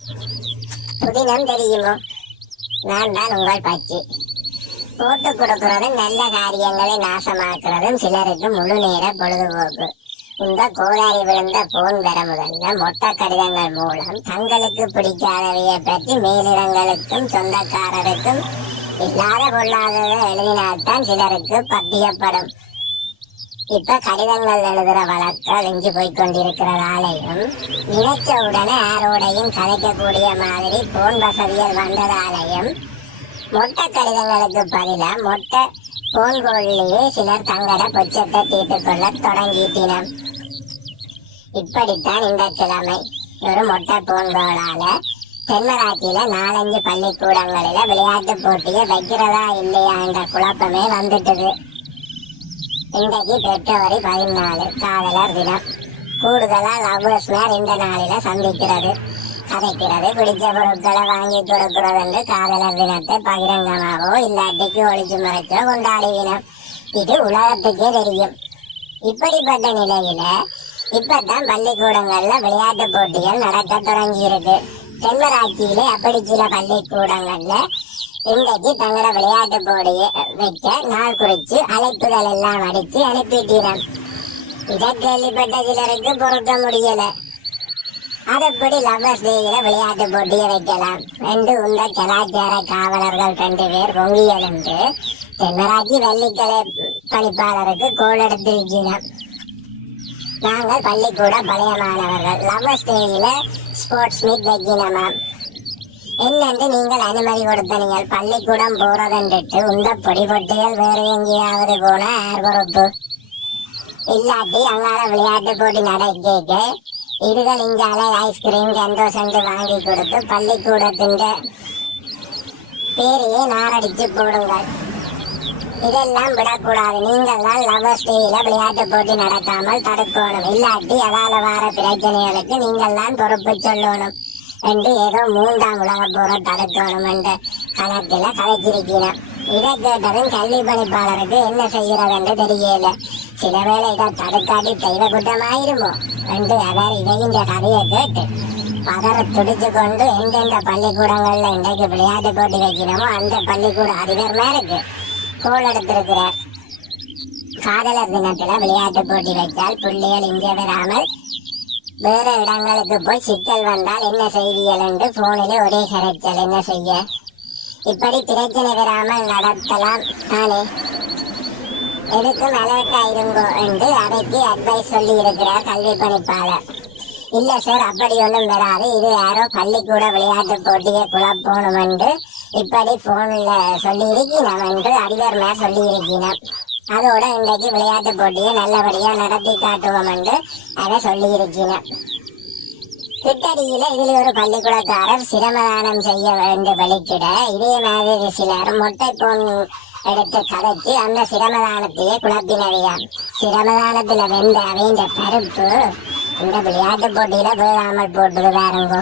புதினம் தெரியுமோ? நான் தான் உங்கள் பச்சி. போட்டு கொடுக்கறதும் நல்ல காரியங்களை நாசமாக்குறதும் சிலருக்கு முழு நேர பொழுதுபோக்கு. இந்த கோதாரி விழுந்த போன் பெற முதல்ல மொட்டை கடிதங்கள் மூலம் தங்களுக்கு பிடிக்காதவையை பற்றி மேலிடங்களுக்கும் சொந்தக்காரருக்கும் இல்லாத பொல்லாததை எழுதினால்தான் சிலருக்கு பத்தியப்படும். இப்ப கடிதங்கள் எழுதுற வழக்கம் எஞ்சி போய்கொண்டிருக்கிறதாலையும் நினைச்ச உடனே யாரோடையும் கதைக்கக்கூடிய மாதிரி போன் வசதிகள் வந்ததாலையும் மொட்டை கடிதங்களுக்கு பதிலா மொட்டை போன்கோளிலேயே சிலர் தங்கட பொச்சத்தை தீர்த்துக் கொள்ள தொடங்கிட்டினர். இப்படித்தான் இந்த கிழமை ஒரு மொட்டை போன்கோளால தென்மராட்சியில 4-5 பள்ளிக்கூடங்களில விளையாட்டு போட்டியை வைக்கிறதா இல்லையா என்ற குழப்பமே வந்துட்டுது. இன்றைக்கு பிப்ரவரி 14 காதலர் தினம். கூடுதலா லவ்வர்ஸ் மேர் இந்த நாளில சந்திக்கிறது, கதைக்கிறது, பிடிச்ச பொருட்களை வாங்கி கொடுக்கிறது என்று காதலர் தினத்தை பகிரங்கமாவோ இல்லாட்டிக்கு ஒளிச்சு மறைச்சோ கொண்டாடுவினம். இது உலகத்துக்கே தெரியும். இப்படிப்பட்ட நிலையில இப்பதான் பள்ளிக்கூடங்கள்ல விளையாட்டு போட்டிகள் நடக்க தொடங்கி இருக்கு. தென்மராட்சியிலே அப்படி சில பள்ளிக்கூடங்கள்ல இன்றைக்கு தங்களோட விளையாட்டு போட்டியை வைக்க நாள் குறிச்சு அழைப்புகள் எல்லாம் அடிச்சு அனுப்பிட்டீர்கள். இதை கேள்விப்பட்ட சிலருக்கு பொறுக்க முடியல. அதப்படி லவ்வர்ஸ் டேயில விளையாட்டு போட்டியை வைக்கலாம் என்று உந்த கலாச்சார காவலர்கள் 2 பேர் பொங்கி எழுந்து தென்மராட்சி வெள்ளிக்கலை பணிப்பாளருக்கு கோல் எடுத்து வைக்கினோம். நாங்கள் பள்ளிக்கூட பழைய மாணவர்கள் லவ்வர்ஸ் டேயில ஸ்போர்ட்ஸ் மீட் வைக்கினோமாம். என்னென்று நீங்கள் அனுமதி கொடுத்த நீங்கள் பள்ளிக்கூடம் போறதென்றுட்டு உந்த பொடி பொட்டிகள் வேறு எங்கேயாவது போனா யார் பொறுப்பு? இல்லாட்டி அங்கால விளையாட்டு போட்டி நடக்க இதுகள் இங்கால ஐஸ்கிரீம் சந்தோஷம் வாங்கி கொடுத்து பள்ளிக்கூடத்தின் பேரையே நாரடிச்சு போடுங்கள். இதெல்லாம் விடக்கூடாது. நீங்கள் தான் லவ்வர்ஸ் டேயில விளையாட்டு போட்டி நடக்காமல் தடுக்கணும். இல்லாட்டி அதால வார பிரச்சனைகளுக்கு நீங்கள் தான் பொறுப்பு சொல்லணும் என்று ஏதோ 3ஆம் உலக போரை தடுக்கணும் என்ற கணக்கில கதைச்சிருக்கிறேன். இதை கேட்டதும் கல்வி பணிப்பாளருக்கு என்ன செய்கிறது என்று தெரியல. சில வேளை இதை தடுக்காட்டி தெய்வ குற்றமாயிருமோ என்று அவர் இதையின் கதையை கேட்டு பதற துடிச்சு கொண்டு எந்தெந்த பள்ளிக்கூடங்கள்ல இன்றைக்கு விளையாட்டு போட்டி வைக்கிறோமோ அந்த பள்ளிக்கூட அதிபர் மேலுக்கு கோல் எடுத்திருக்கிறார். காதலர் தினத்துல விளையாட்டு போட்டி வைத்தால் பிள்ளைகள் இங்கே வராமல் வேற இடங்களுக்கு போய் சிக்கல் வந்தால் என்ன செய்வியல் என்று போனிலே ஒரே கரைச்சல். என்ன செய்ய? இப்படி பிரச்சனை வராமல் நடத்தலாம் தானே. எதுக்கும் அலர்ட்டா இருங்கோ என்று அதைக்கு அட்வைஸ் சொல்லி இருக்கிறார் கல்வி பணிப்பாளர். இல்ல சார், அப்படி ஒன்றும் வராது, இது யாரோ பள்ளிக்கூட விளையாட்டு போட்டியை குழப்பணும் என்று இப்படி போன்ல சொல்லி இருக்கிறோம் என்று அதிபர் மேல் சொல்லி இருக்கிறோம். அதோட இன்றைக்கு விளையாட்டு போட்டியை நல்லபடியா நடத்தி காட்டுவோம் என்று அதை சொல்லி இருக்கிறோம். கிட்டடியில இதில் ஒரு பள்ளிக்கூடக்காரர் சிரமதானம் செய்ய வேண்டும் வெளிக்கிட இதே மாதிரி சிலர் மொட்டை போன் எடுத்து கதைச்சு அந்த சிரமதானத்தையே குழப்பினவையாம். சிரமதானத்துல வெந்த அவைந்த பருப்பு இந்த விளையாட்டு போட்டியில போகாமல் போட்டுது பாருங்க.